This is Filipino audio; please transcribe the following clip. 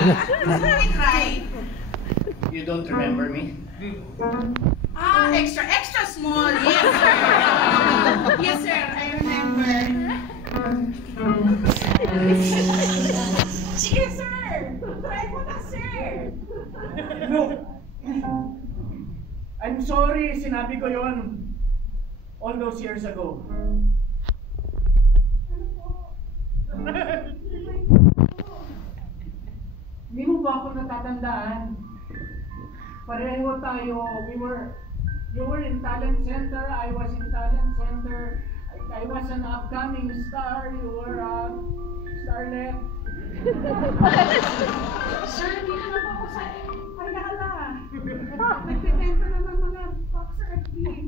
Try. You don't remember me? Extra small. Yes, sir. Yes, sir. I remember. Sige, sir. Try mo na, sir. Look, I'm sorry, sinabi ko yon all those years ago. Hindi mo ba ako natatandaan? Pareho tayo. You were in talent center, I was in talent center. I was an upcoming star, you were a starlet. Sir, hindi na po ako sa pagkala. Nagtitento na ng mga boxer at beef.